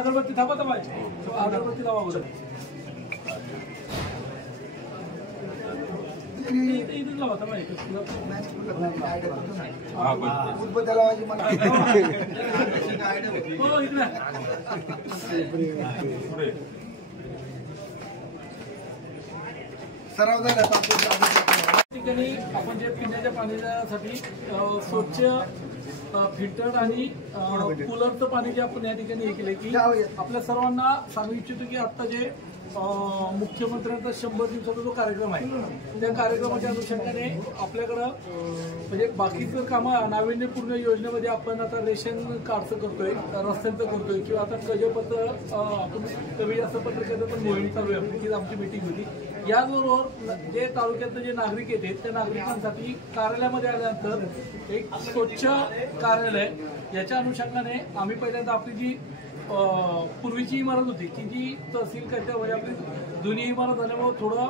अगरबत्ती थांबा अगरबत्ती लावा अगोदर इथेच लावा थांबा सराव झाला ठिकाणी आपण जे पिण्याच्या पाण्यासाठी स्वच्छ फिल्टर आणि कूलरचं पाणी जे आपण या ठिकाणी हे केले की आपल्या सर्वांना सांगू इच्छितो की आता जे मुख्यमंत्र्यांचा 100 दिवसाचा जो कार्यक्रम आहे त्या कार्यक्रमाच्या अनुषंगाने आपल्याकडं म्हणजे बाकीचं कामं नाविन्यपूर्ण योजनेमध्ये आपण आता रेशन कार्डचं करतोय, रस्त्यांचं करतोय किंवा आता कजपत्र आपण कमी जास्त पत्रकाचं पण मोहीम चालू आहे. आपली आमची मीटिंग होती. याचबरोबर जे तालुक्यातले जे नागरिक आहेत त्या नागरिकांसाठी कार्यालयामध्ये आल्यानंतर एक स्वच्छ कार्यालय याच्या अनुषंगाने आम्ही पहिल्यांदा आपली जी पूर्वीची इमारत होती की जी तहसील म्हणजे आपली जुनी इमारत झाल्यामुळे थोडं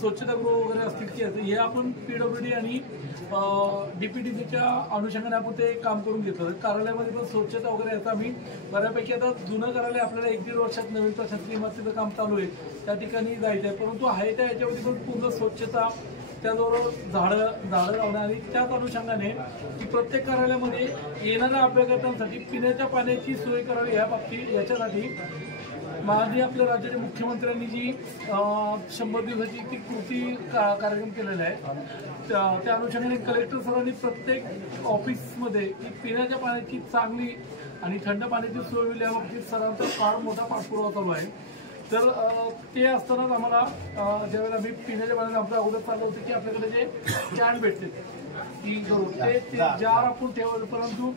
स्वच्छतागृह वगैरे असतील की हे आपण PWD आणि DPDCच्या अनुषंगाने आपण ते काम करून घेतो. कार्यालयामध्ये पण स्वच्छता वगैरे याचा आम्ही बऱ्यापैकी आता जुनं कार्यालय आपल्याला 1-1.5 वर्षात नवीन प्रशासकीय इमारतीचं काम चालू आहे त्या ठिकाणी जायचं आहे. परंतु आहे त्या याच्यामध्ये पण पूर्ण स्वच्छता त्याचबरोबर झाडं लावणं आणि त्याच अनुषंगाने की प्रत्येक कार्यालयामध्ये येणाऱ्या अभ्यागतांसाठी पिण्याच्या पाण्याची सोय करावी या बाबतीत याच्यासाठी माननीय आपल्या राज्याच्या मुख्यमंत्र्यांनी जी 100 दिवसाची ती कृती कार्यक्रम केलेला आहे त्या अनुषंगाने कलेक्टर सरांनी प्रत्येक ऑफिसमध्ये पिण्याच्या पाण्याची चांगली आणि थंड पाण्याची सोय होईल या बाबतीत सरांचा फार मोठा पाठपुरावा चालू आहे. तर ते असतानाच आम्हाला ज्यावेळेला आम्ही पिण्याच्या पाण्याने आमच्या अगोदर चाललं होतं की आपल्याकडे जे कॅन भेटते ती करून ते जार आपण ठेवलं. परंतु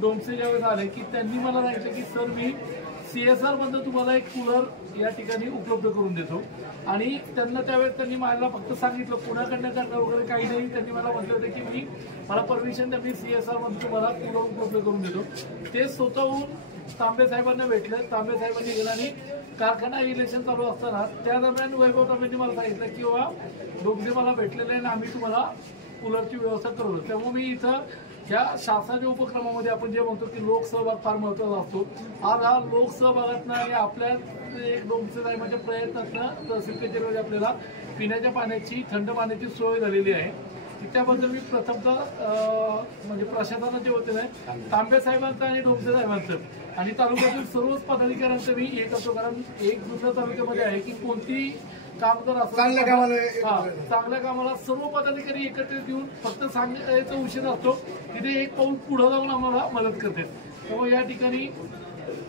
डोमसे ज्यावेळेस आले की त्यांनी मला सांगितलं की सर मी CSR मधून तुम्हाला एक कूलर या ठिकाणी उपलब्ध करून देतो आणि त्यांनी मला फक्त सांगितलं पुण्याकडनं करणं वगैरे काही नाही. त्यांनी मला म्हटलं होतं की मला परमिशन द्या मी CSR मधून तुम्हाला कूलर उपलब्ध करून देतो. ते स्वतःहून तांबे साहेबांना भेटले. तांबे साहेबांनी गेला आणि कारखाना इलेक्शन चालू असताना त्या दरम्यान वैभव तांबेंनी मला सांगितलं की बाबा डोंगरे मला भेटलेले आणि आम्ही तुम्हाला कूलरची व्यवस्था करू. त्यामुळे मी इथं ह्या शासनाच्या उपक्रमामध्ये आपण जे म्हणतो की लोकसहभाग फार महत्वाचा असतो. आज हा लोकसहभागातनं आणि आपल्या एक डोंगरे साहेबांच्या प्रयत्नातनं तहसील कचेरीमध्ये आपल्याला पिण्याच्या पाण्याची थंड पाण्याची सोय झालेली आहे. त्याबद्दल मी प्रथमतः म्हणजे प्रशासनाच्या वतीने तांबे साहेबांचं आणि डोंगरे साहेबांचं आणि तालुक्यातील सर्वच पदाधिकाऱ्यांचं मी एक असतो. कारण एक दुसऱ्या तालुक्यामध्ये आहे की कोणती काम जर असं चांगल्या कामाला सर्व पदाधिकारी एकत्रित येऊन फक्त सांगायचा उशीर असतो तिथे एक पाऊल पुढे जाऊन आम्हाला मदत करते. त्यामुळे या ठिकाणी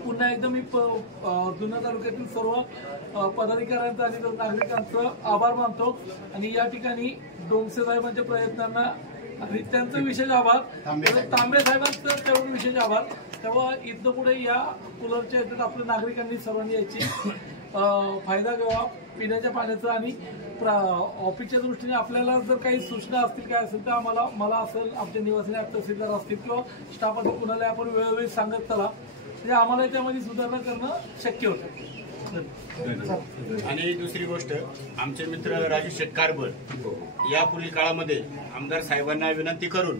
पुन्हा एकदा मी जुन्नर तालुक्यातील सर्व पदाधिकाऱ्यांचा आणि नागरिकांचं आभार मानतो आणि या ठिकाणी डोंगसे साहेबांच्या प्रयत्नांना आणि त्यांचं विशेष आभार, तांबे साहेबांचं तेवढं विशेष आभार. तेव्हा इथं पुढे या कूलरच्या याच्यात आपल्या नागरिकांनी सर्वांनी याची फायदा घ्यावा पिण्याच्या पाण्याचा. आणि ऑफिसच्या दृष्टीने आपल्याला जर काही सूचना असतील काय असेल तर मला असेल आमच्या निवासी तहसीलदार असतील किंवा स्टाफ असेल कुणाला आपण वेळोवेळी सांगत चला म्हणजे आम्हाला याच्यामध्ये सुधारणा करणं शक्य होतं. आणि दुसरी गोष्ट आमचे मित्र राजू शेठ कारबळ यापुढील काळामध्ये आमदार साहेबांना विनंती करून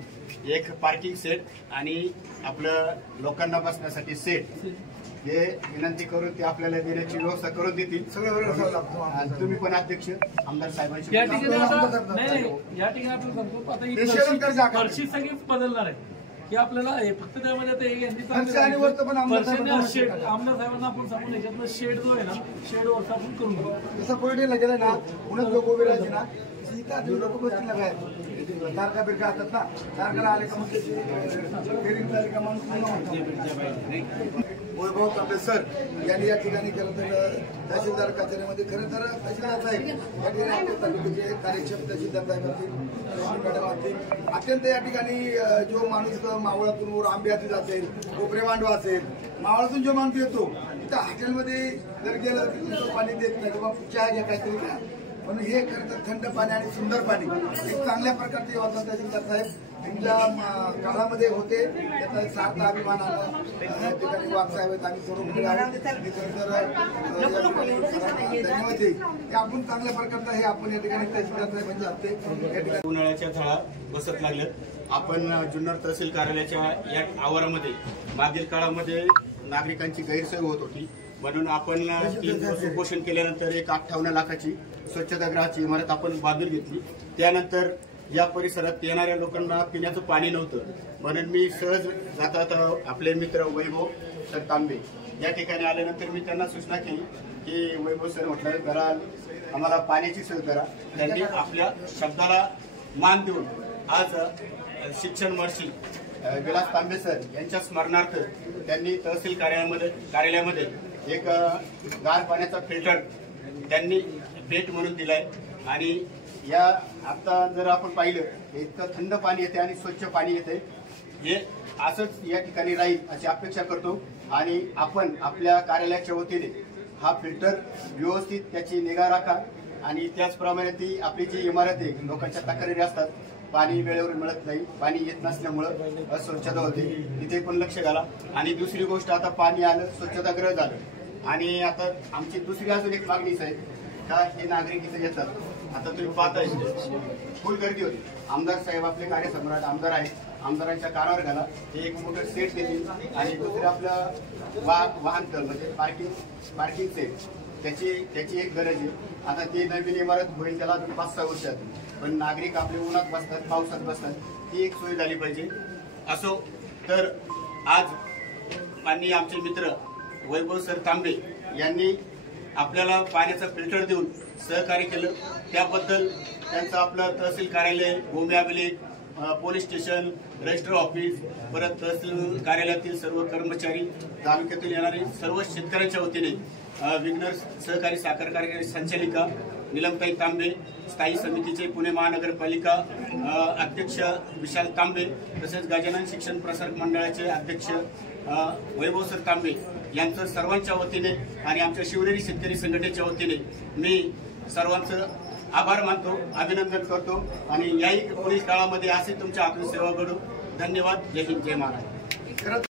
एक पार्किंग सेट आणि आपलं लोकांना बसण्यासाठी सेट हे विनंती करून ते आपल्याला देण्याची व्यवस्था करून देतील. सगळं तुम्ही पण अध्यक्ष आमदार साहेबांशी या ठिकाणी आपण सांगतो आता फरशी सगळी बदलणार आहे की आपल्याला फक्त त्यामध्ये शेड आमदार साहेबांना आपण सांगून याच्यातलं शेड जो आहे ना शेडवरचा आपण करून घेऊ. जसं पोलिटिकला गेलं ना पुण्यात लोक उभे राहायचे ना लोक बसतील ना बाहेर तारखा बिरका असतात ना तारखाला आले का मग का माणूस वैभव तांबे सर यांनी या ठिकाणी खरं तर तहसीलदार कचेरीमध्ये खरं तर तहसीलदार साहेब या ठिकाणी आपल्या तालुक्याचे कार्यक्षम तहसीलदार साहेब असतील मॅडम असतील अत्यंत या ठिकाणी जो माणूस मावळातून वर आंब्यातून असेल कोपरे मांडवा असेल मावळातून जो माणूस येतो तिथं हॉटेलमध्ये जर गेलं तिथं पाणी देत नाही किंवा चहा घ्या काहीतरी घ्या पण हे खरं तर थंड पाणी आणि सुंदर पाणी एक चांगल्या प्रकारचे योजना तहसीलदार साहेब तुमच्या काळामध्ये होते त्याचा सार्थ अभिमान आला. त्या ठिकाणी वाघ साहेब आहेत आम्ही सर्व धन्यवाद देईल की आपण चांगल्या प्रकारचा हे आपण या ठिकाणी तहसीलदार साहेबांचे हप्ते या ठिकाणी उन्हाळ्याच्या झाडा बसत लागलेत. आपण जुन्नर तहसील कार्यालयाच्या या आवारामध्ये मागील काळामध्ये नागरिकांची गैरसोय होत होती, म्हणून आपण 3 दिवस उपोषण केल्यानंतर एक 58 लाखाची स्वच्छतागृहाची इमारत आपण बांधून घेतली. त्यानंतर या परिसरात येणाऱ्या लोकांना पिण्याचं पाणी नव्हतं, म्हणून मी सहज जातात आपले मित्र वैभव सर तांबे या ठिकाणी आल्यानंतर मी त्यांना सूचना केली की वैभव सर म्हटलं जरा आम्हाला पाण्याची सोय करा. त्यांनी आपल्या शब्दाला मान देऊन आज शिक्षण महर्षी विलास तांबे सर यांच्या स्मरणार्थ त्यांनी तहसील कार्यालयामध्ये एक गार पाण्याचा फिल्टर त्यांनी भेट म्हणून दिलाय. आणि या आता जर आपण पाहिलं इतकं थंड पाणी येते आणि स्वच्छ पाणी येते, हे असंच या ठिकाणी राहील अशी अपेक्षा करतो. आणि आपण आपल्या कार्यालयाच्या वतीने हा फिल्टर व्यवस्थित त्याची निगा राखा. आणि त्याचप्रमाणे ती आपली जी इमारत आहे, लोकांच्या तक्रारी असतात, पाणी वेळेवर मिळत नाही, पाणी येत नसल्यामुळं अस्वच्छता होते, तिथे पण लक्ष घाला. आणि दुसरी गोष्ट, आता पाणी आलं, स्वच्छतागृह झालं, आणि आता आमची दुसरी अजून एक मागणीच आहे का हे नागरिक इथे येतात. आता तुम्ही पाहताय फुल गर्दी होती. आमदार साहेब आपले कार्यसम्राट आमदार आहेत, आमदारांच्या कानावर घाला, ते एक मोठं सेट देतील. आणि दुसरं आपलं वाहन तळ म्हणजे पार्किंग सेट त्याची एक गरज आहे. आता ती नवीन इमारत होईल त्याला अजून 5-6 वर्षात, पण नागरिक आपले उन्हात बसतात, पावसात बसतात, ती एक सोय झाली पाहिजे. असो तर आज माननीय आमचे मित्र वैभव सर तांबे यांनी आपल्याला पाण्याचा फिल्टर देऊन सहकार्य केलं, त्याबद्दल त्यांचं आपलं तहसील कार्यालय, भूमी अभिलेख, पोलीस स्टेशन, रजिस्टर ऑफिस, परत तहसील कार्यालयातील सर्व कर्मचारी, तालुक्यातील येणारे सर्व शेतकऱ्यांच्या वतीने विघ्नर सहकारी साखर कारखान्याची संचालिका निलमताई तांबे, स्थायी समितीचे पुणे महानगरपालिका अध्यक्ष विशाल तांबे, तसेच गजानन शिक्षण प्रसारक मंडळाचे अध्यक्ष वैभव सर तांबे यांचं सर्वांच्या वतीने आणि आमच्या शिवनेरी शेतकरी संघटनेच्या वतीने मी सर्वांचं आभार मानतो, अभिनंदन करतो. आणि याही पुढील काळामध्ये असे तुमच्या हातून सेवा घडू. धन्यवाद. जय हिंद, जय महाराज.